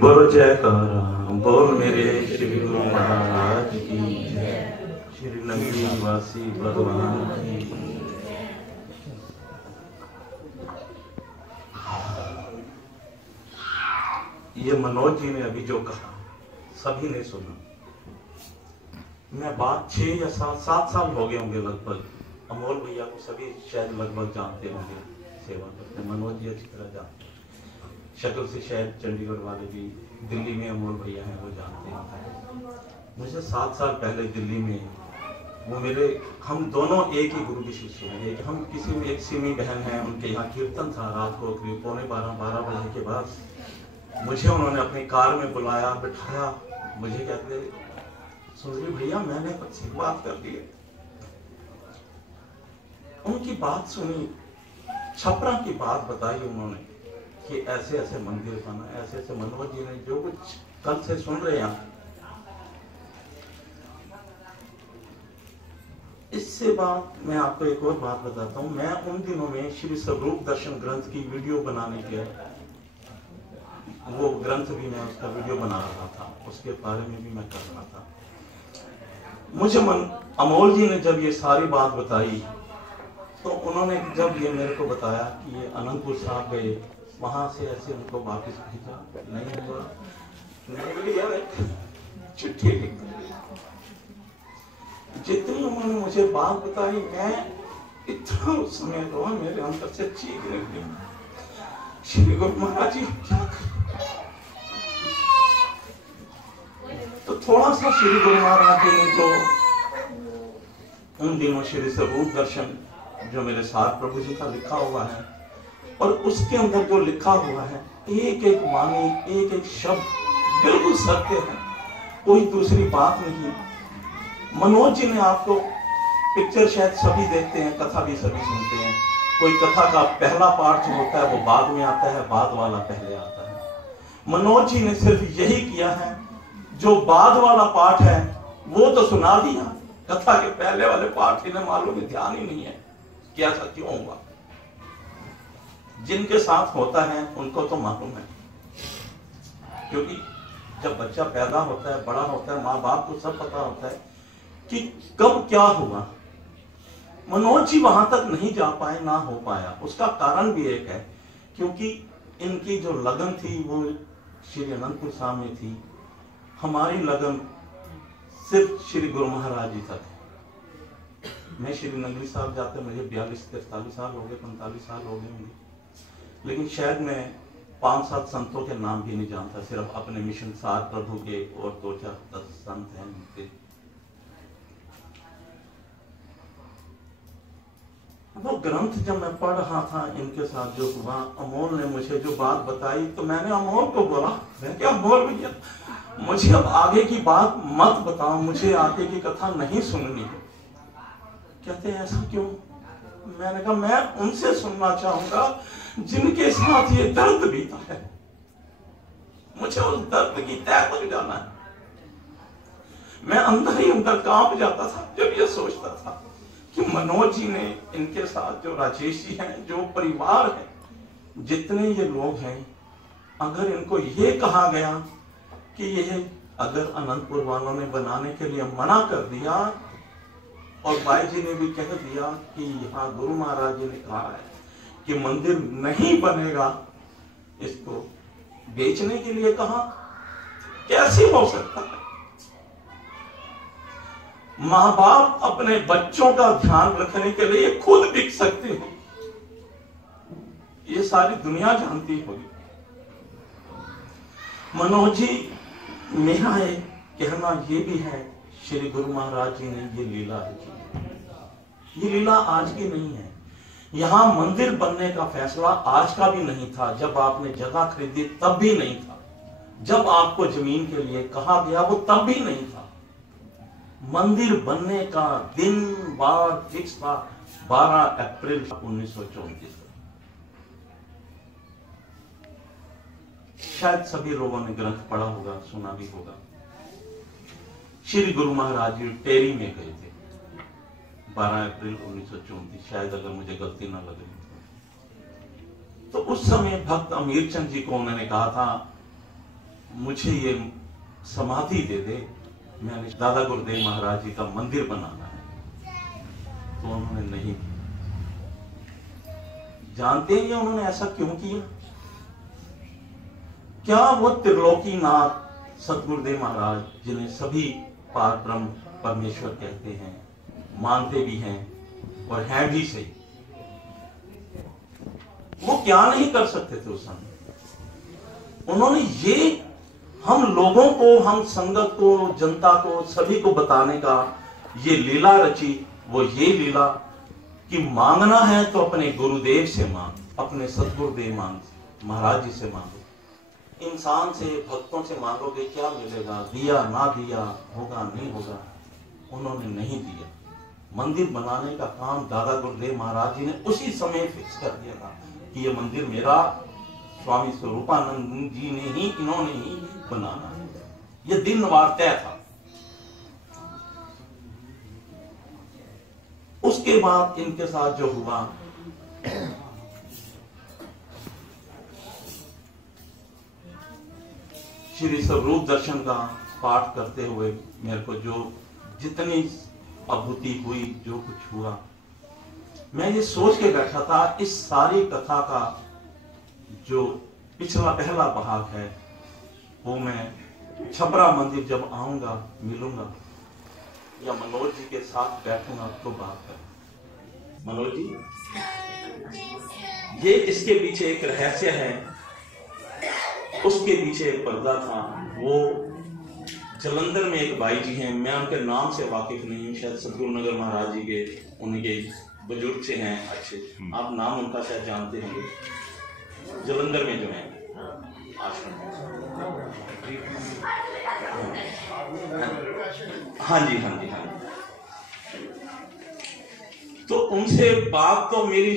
बोलो जयकारा, बोल मेरे श्री गुरु महाराज की, श्री नगरी निवासी भगवान की। ये मनोज जी ने अभी जो कहा सभी ने सुना। मैं बात 6 या 7 साल हो गए होंगे लगभग। अमोल भैया को सभी शायद लगभग जानते होंगे, सेवा करते। मनोज जी अच्छी तरह जानते, शक्ल से शायद चंडीगढ़ वाले भी, दिल्ली में अमोल भैया हैं वो जानते हैं। मुझे 7 साल पहले दिल्ली में वो मेरे, हम दोनों एक ही गुरु के शिष्य हैं। हम किसी में एक सिमी बहन हैं, उनके यहाँ कीर्तन था रात को करीब 11:45 बजे के बाद। मुझे उन्होंने अपनी कार में बुलाया, बिठाया, मुझे कहते सुनिए भैया मैंने कुछ बात कर दी। उनकी बात सुनी, छपरा की बात बताई उन्होंने कि ऐसे ऐसे मंदिर बना, ऐसे ऐसे। मनोज जी ने जो कुछ कल से सुन रहे हैं, इससे बाद मैं आपको एक और बात बताता हूँ। मैं उन दिनों में श्री स्वरूप दर्शन ग्रंथ की वीडियो बनाने के, वो ग्रंथ भी मैं उसका वीडियो बना रहा था, उसके बारे में भी मैं कर रहा था। मुझे अमोल जी ने जब ये सारी बात बताई तो उन्होंने जब ये मेरे को बताया कि ये अनंतपुर साहब गए, वहां से ऐसे उनको वापस भेजा, नहीं हुआ, चिट्ठी लिख दी। जितनी उन्होंने मुझे बात बताई, मैं इतना उस समय रोआ, मेरे अंदर से चीख निकली, श्री गुरु महाराज जी क्या कर। तो थोड़ा सा श्री गुरु महाराज जी ने जो उन दिनों श्री स्वरूप दर्शन जो मेरे साथ प्रभु जी का लिखा हुआ है, और उसके अंदर जो लिखा हुआ है, एक एक वाणी, एक एक शब्द बिल्कुल सत्य है, कोई दूसरी बात नहीं। मनोज जी ने आपको पिक्चर शायद सभी देखते हैं, कथा भी सभी सुनते हैं। कोई कथा का पहला पार्ट जो होता है वो बाद में आता है, बाद वाला पहले आता है। मनोज जी ने सिर्फ यही किया है, जो बाद वाला पार्ट है वो तो सुना दिया, कथा के पहले वाले पार्ट इन्हें मालूम है, ध्यान ही नहीं है कि ऐसा क्यों हुआ। जिनके साथ होता है उनको तो मालूम है, क्योंकि जब बच्चा पैदा होता है, बड़ा होता है, माँ बाप को सब पता होता है कि कब क्या हुआ। मनोज जी वहां तक नहीं जा पाए, ना हो पाया। उसका कारण भी एक है, क्योंकि इनकी जो लगन थी वो श्री अनंतपुर साहब में थी, हमारी लगन सिर्फ श्री गुरु महाराज जी तक है। मैं श्री नगरी साहब जाते मुझे 42-43 साल हो गए, 45 साल हो गए होंगे, लेकिन शायद मैं 5-7 संतों के नाम भी नहीं जानता, सिर्फ अपने मिशन सार प्रभु के और 2-4 संत हैं उनके। वो ग्रंथ जब मैं पढ़ रहा था इनके साथ जो हुआ, अमोल ने मुझे जो बात बताई, तो मैंने अमोल को बोला, मैं क्या अमोल भैया, मुझे अब आगे की बात मत बताओ, मुझे आगे की कथा नहीं सुननी। कहते हैं ऐसा क्यों? मैंने कहा मैं उनसे सुनना चाहूंगा जिनके साथ ये दर्द बीता है, मुझे उस दर्द की तह तक जाना है। मैं अंदर ही अंदर कांप जाता था जब ये सोचता था कि मनोज जी ने, इनके साथ जो राजेश जी हैं, जो परिवार है, जितने ये लोग हैं, अगर इनको ये कहा गया कि ये अगर अनंतपुर वालों ने बनाने के लिए मना कर दिया, और भाई जी ने भी कह दिया कि यहाँ गुरु महाराज जी ने कहा है कि मंदिर नहीं बनेगा, इसको बेचने के लिए कहा, कैसे हो सकता है? माँ बाप अपने बच्चों का ध्यान रखने के लिए खुद बिक सकते हैं, ये सारी दुनिया जानती होगी। मनोज जी, मेरा एक कहना ये भी है, श्री गुरु महाराज जी ने ये लीला रची। ये लीला आज की नहीं है। यहां मंदिर बनने का फैसला आज का भी नहीं था, जब आपने जगह खरीदी तब भी नहीं था, जब आपको जमीन के लिए कहा गया वो तब भी नहीं था। मंदिर बनने का दिन बार फिक्स था 12 अप्रैल 1934। शायद सभी लोगों ने ग्रंथ पढ़ा होगा, सुना भी होगा। श्री गुरु महाराज जी टेरी में गए थे 12 अप्रैल 1934, शायद अगर मुझे गलती ना लग रही तो उस समय भक्त अमीर चंद जी को उन्होंने कहा था, मुझे ये समाधि दे दे, मैंने दादा गुरुदेव महाराज जी का मंदिर बनाना है। तो उन्होंने नहीं किया। जानते हैं उन्होंने ऐसा क्यों किया? क्या वो त्रिलोकीनाथ सतगुरुदेव महाराज, जिन्हें सभी पार ब्रह्म परमेश्वर कहते हैं, मानते भी हैं और हैं भी सही, वो क्या नहीं कर सकते थे उस समय? उन्होंने ये हम लोगों को, हम संगत को, जनता को, सभी को बताने का ये लीला रची। वो ये लीला कि मांगना है तो अपने गुरुदेव से मांग, अपने सतगुरुदेव महाराज जी से मांगो। इंसान से, भक्तों से मांगोगे क्या मिलेगा? दिया ना दिया, होगा नहीं होगा। उन्होंने नहीं दिया। मंदिर बनाने का काम दादा गुरुदेव महाराज जी ने उसी समय फिक्स कर दिया था कि ये मंदिर मेरा, स्वामी स्वरूपानंद जी ने ही, इन्होंने ही बनाना है। ये दिन वार तय था। उसके बाद इनके साथ जो हुआ, श्री स्वरूप दर्शन का पाठ करते हुए मेरे को जो जितनी अनुभूति हुई, जो कुछ हुआ, मैं ये सोच के बैठा था इस सारी कथा का जो पिछला पहला भाग है वो मैं छपरा मंदिर जब आऊंगा, मिलूंगा या मनोज जी के साथ बैठूंगा तो बात करूं। मनोज जी, ये इसके पीछे एक रहस्य है, उसके पीछे एक पर्दा था। वो जलंधर में एक भाई जी हैं, मैं उनके नाम से वाकिफ नहीं हूँ, शायद सतगुरु नगर महाराज जी के उनके बुजुर्ग से हैं अच्छे, आप नाम उनका शायद जानते होंगे, जलंधर में जो है आश्रम। हाँ जी, हाँ जी, हाँ जी। तो उनसे बात तो मेरी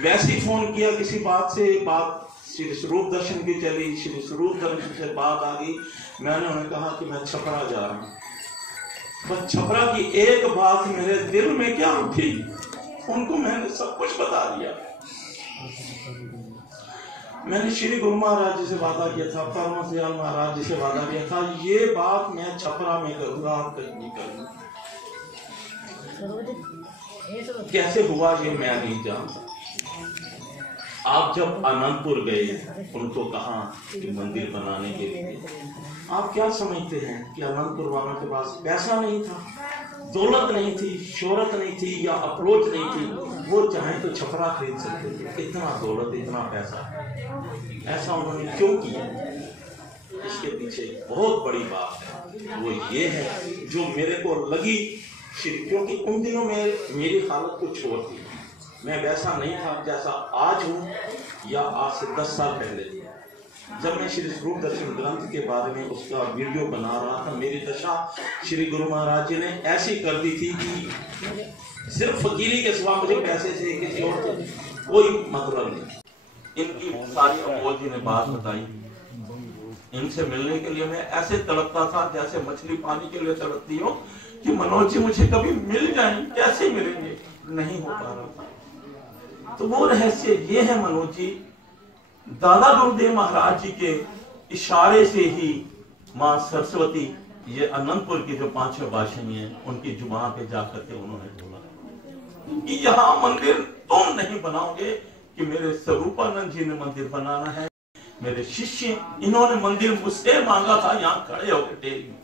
वैसे ही फोन किया, किसी बात से बात श्री स्वरूप दर्शन की चली, श्री स्वरूप दर्शन से बात आ गई। मैंने उन्हें कहा कि मैं छपरा जा रहा हूं, बस छपरा की एक बात मेरे दिल में क्या उठी, उनको मैंने सब कुछ बता दिया। मैंने श्री गुरु महाराज जी से वादा किया था, परम दयाल महाराज जी से वादा किया था, ये बात मैं छपरा में करूंगा, आप कहीं नहीं करूंगा। कैसे हुआ ये मैं नहीं जानता। आप जब आनंदपुर गए, उनको कहा कि मंदिर बनाने के लिए, आप क्या समझते हैं कि आनंदपुर वालों के पास पैसा नहीं था, दौलत नहीं थी, शोहरत नहीं थी या अप्रोच नहीं थी, वो चाहे तो छपरा खरीद सकते थे। इतना दौलत, इतना पैसा, ऐसा उन्होंने क्यों किया? इसके पीछे बहुत बड़ी बात है, वो ये है जो मेरे को लगी, क्योंकि उन दिनों में मेरी हालत कुछ और थी, मैं वैसा नहीं था जैसा आज हूं या आज से 10 साल पहले। जब मैं श्री स्वरूप दर्शन ग्रंथ के बारे में उसका वीडियो बना रहा था, मेरी दशा श्री गुरु महाराज जी ने ऐसी कर दी थी कि सिर्फ फकीरी के सिवा मुझे पैसे से किसी और से कोई मतलब नहीं। इनकी सारी अमोल जी ने बात बताई, इनसे मिलने के लिए मैं ऐसे तड़पता था जैसे मछली पानी के लिए तड़पती हो कि मनोज जी मुझे कभी मिल जाए, कैसे मिलेंगे, नहीं हो पा रहा था। तो वो रहस्य ये है मनोज जी, दादा गुरुदेव महाराज जी के इशारे से ही मां सरस्वती, ये अनंतपुर की जो 5 भाषणी है, उनकी जुबान पे जाकर के उन्होंने बोला कि यहाँ मंदिर तुम नहीं बनाओगे, कि मेरे स्वरूपानंद जी ने मंदिर बनाना है, मेरे शिष्य, इन्होंने मंदिर मुझसे मांगा था, यहाँ खड़े होकर टेरी में,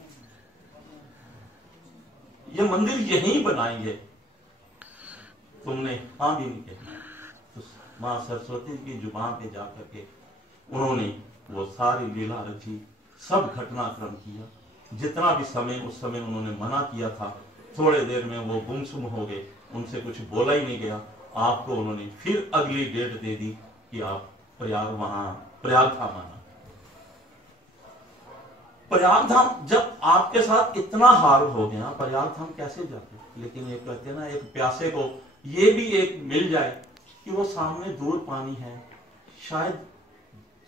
ये मंदिर यहीं बनाएंगे, तुमने हाँ भी नहीं किया। तो मां सरस्वती की जुबान पे जाकर के उन्होंने वो सारी लीला रची, सब घटनाक्रम किया, जितना भी समय उस समय उन्होंने मना किया था, थोड़े देर में वो गुमसुम हो गए, उनसे कुछ बोला ही नहीं गया। आपको उन्होंने फिर अगली डेट दे दी कि आप प्रयाग धाम आना। प्रयाग धाम जब आपके साथ इतना हाल हो गया, प्रयाग धाम कैसे जाते? लेकिन ये कहते ना, एक प्यासे को ये भी एक मिल जाए कि वो सामने दूर पानी है, शायद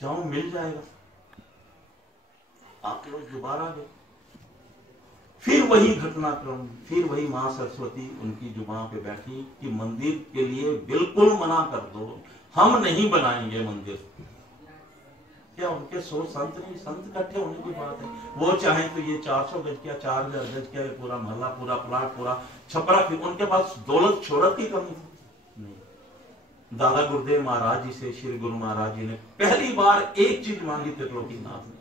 जाऊं मिल जाएगा, आप लोग दोबारा गए, फिर वही घटनाक्रम, फिर वही मां सरस्वती उनकी जुबान पे बैठी कि मंदिर के लिए बिल्कुल मना कर दो, हम नहीं बनाएंगे मंदिर। क्या उनके 100 संत नहीं, संत इकट्ठे होने की बात है, वो चाहे तो ये 400 गज क्या, 4000 गज क्या, पूरा महल्ला, पूरा प्लाट, पूरा छपरा, फिर उनके पास दौलत शोहरत की कमी थी नहीं। दादा गुरुदेव महाराज जी से श्री गुरु महाराज जी ने पहली बार एक चीज मांगी, त्रिलोकीनाथ ने,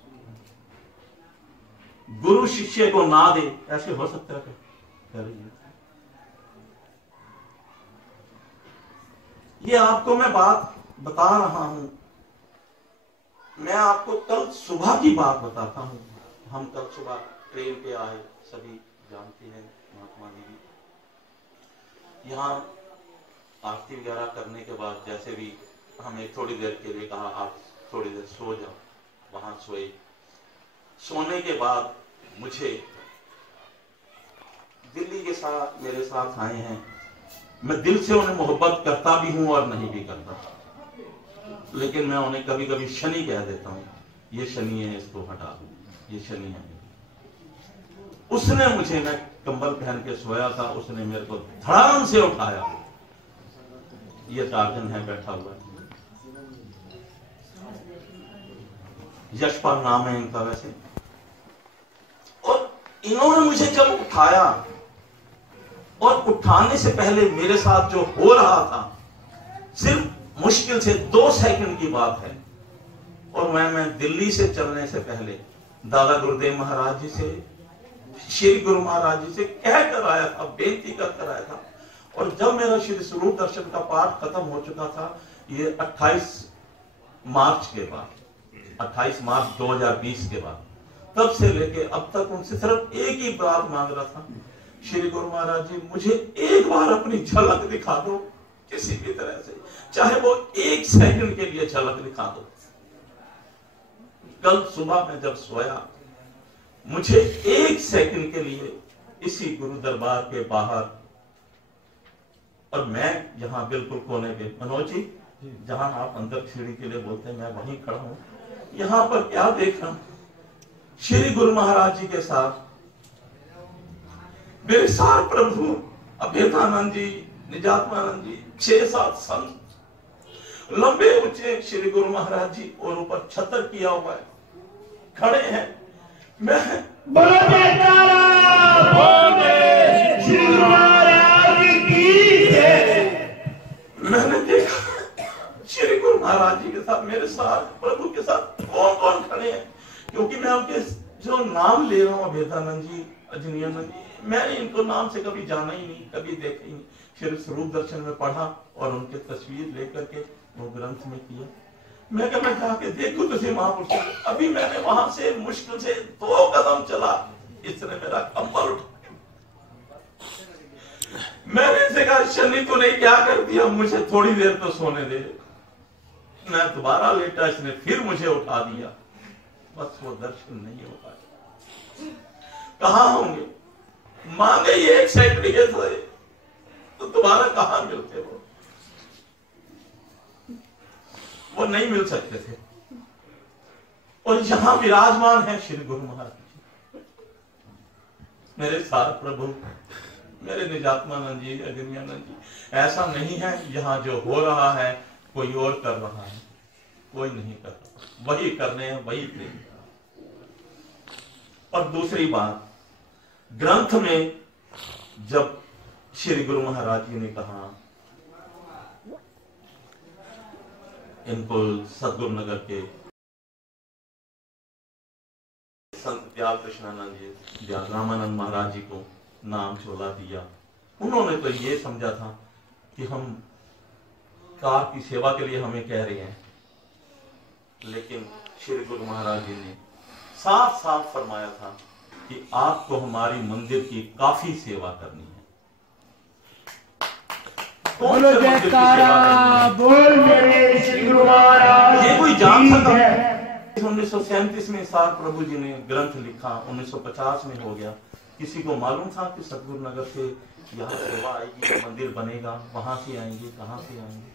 गुरु शिष्य को ना दे, ऐसे हो सकता है क्या? ये आपको मैं बात बता रहा हूं, मैं आपको कल सुबह की बात बताता हूं। हम कल सुबह ट्रेन पे आए, सभी जानते हैं, महात्मा दीदी यहाँ आरती वगैरह करने के बाद जैसे भी हमें थोड़ी देर के लिए कहा आप थोड़ी देर सो जाओ, वहां सोए। सोने के बाद मुझे दिल्ली के साथ मेरे साथ आए हैं, मैं दिल से उन्हें मोहब्बत करता भी हूं और नहीं भी करता, लेकिन मैं उन्हें कभी कभी शनि कह देता हूं, ये शनि है, इसको हटा दो, ये शनि है। उसने मुझे, मैं कंबल पहन के सोया था, उसने मेरे को धड़ाम से उठाया। ये टार्जन है बैठा हुआ, यशपाल नाम है इनका वैसे। और इन्होंने मुझे जब उठाया, और उठाने से पहले मेरे साथ जो हो रहा था, सिर्फ मुश्किल से 2 सेकंड की बात है। और मैं दिल्ली से चलने से पहले दादा गुरुदेव महाराज जी से, श्री गुरु महाराज जी से कह कर आया था, बेनती कर आया था। और जब मेरा श्री स्वरूप दर्शन का पाठ खत्म हो चुका था, ये 28 मार्च के बाद, 28 मार्च 2020 के बाद, तब से लेके अब तक उनसे सिर्फ एक ही बात मांग रहा था, श्री गुरु महाराज जी मुझे एक बार अपनी झलक दिखा दो, किसी भी तरह से, चाहे वो 1 सेकंड के लिए झलक दिखा दो। कल सुबह में जब सोया, मुझे 1 सेकंड के लिए इसी गुरु दरबार के बाहर, और मैं यहाँ बिल्कुल कोने पे, मनोज जी जहां आप अंदर सीढ़ी के लिए बोलते हैं, मैं वहीं खड़ा हूं। यहाँ पर क्या देखा, श्री गुरु महाराज जी के साथ मेरे सार प्रभु अभेदानंद जी, निजात्मानंद जी, 6-7 संत, लंबे ऊंचे श्री गुरु महाराज जी, और ऊपर छतर किया हुआ है, खड़े हैं। मैं बोलो जयकारा, बोले श्री गुरु महाराज की जय। मैंने देखा श्री गुरु महाराज जी के साथ, मेरे साथ प्रभु के साथ कौन कौन खड़े हैं, क्योंकि मैं उनके जो नाम ले रहा हूँ, अभेदानंद जी, अजनीयानंद जी, मैंने इनको नाम से कभी जाना ही नहीं, कभी देखा ही नहीं। श्री स्वरूप दर्शन में पढ़ा और उनके तस्वीर लेकर के वो ग्रंथ में किया। मैं क्या, मैं जाके देखूं किसी महापुरुष को। अभी मैंने वहां से मुश्किल से 2 कदम चला, इसने मेरा कंबल उठा, मैंने इसे कहा, शनि तूने क्या कर दिया, मुझे थोड़ी देर तो सोने दे। मैं दोबारा लेटा, इसने फिर मुझे उठा दिया। बस वो दर्शन नहीं हो पाए। कहां होंगे, मांगे ये 1 सेकंड के थे, तो दोबारा कहां मिलते वो नहीं मिल सकते थे। और यहां विराजमान है श्री गुरु महाराज जी, मेरे सार प्रभु, मेरे निजात्मानंद जी, अजनीयानंद जी। ऐसा नहीं है यहां जो हो रहा है कोई और कर रहा है, कोई नहीं कर रहा, वही करने हैं, वही प्रेम। और दूसरी बात, ग्रंथ में जब श्री गुरु महाराज जी ने कहा, इनको सदगुरु नगर के संत दयाल कृष्णानंद जी, दयाल रामानंद महाराज जी को नाम चोला दिया। उन्होंने तो ये समझा था कि हम कार की सेवा के लिए हमें कह रहे हैं, लेकिन श्री गुरु महाराज जी ने साफ साफ फरमाया था कि आपको हमारी मंदिर की काफी सेवा करनी है। बोलो जयकारा, बोल मेरे श्री गुरु महाराज। ये कोई जान सकता है? 1937 में सार प्रभु जी ने ग्रंथ लिखा, 1950 में हो गया। किसी को मालूम था कि सतगुरु नगर से यहाँ सेवा आएगी, मंदिर बनेगा, वहां से आएंगे, कहां से आएंगे?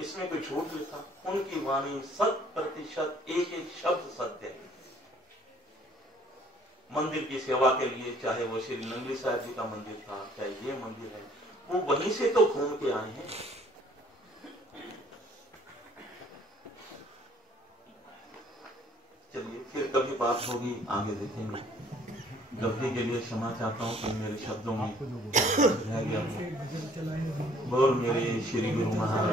इसमें कोई झूठ लिखा? उनकी वाणी 100% एक शब्द सत्य है। मंदिर की सेवा के लिए, चाहे वो श्री नंगली साहब जी का मंदिर था, चाहे ये मंदिर है, वो वहीं से तो घूम के आए हैं। चलिए फिर कभी बात होगी, आगे देखेंगे। गलती के लिए क्षमा चाहता हूँ कि मेरे शब्दों में रह गया। बोल मेरे श्री गुरु महाराज।